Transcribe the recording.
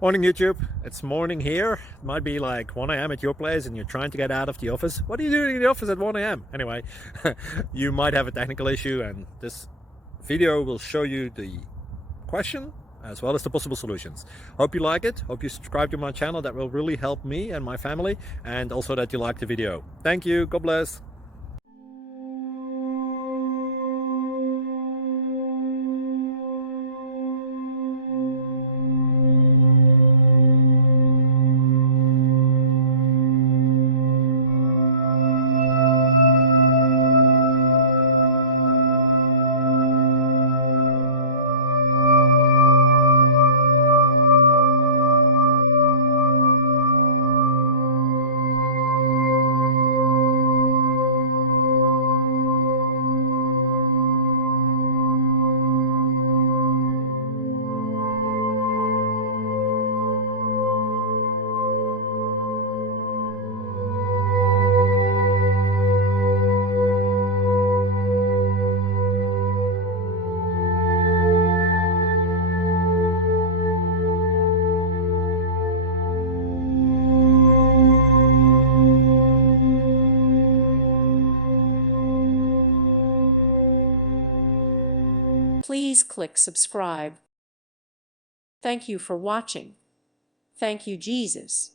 Morning YouTube, it's morning here. It might be like 1 a.m. at your place and you're trying to get out of the office. What are you doing in the office at 1 a.m.? Anyway, you might have a technical issue and this video will show you the question as well as the possible solutions. Hope you like it, hope you subscribe to my channel. That will really help me and my family, and also that you like the video. Thank you, God bless. Please click subscribe. Thank you for watching. Thank you, Jesus.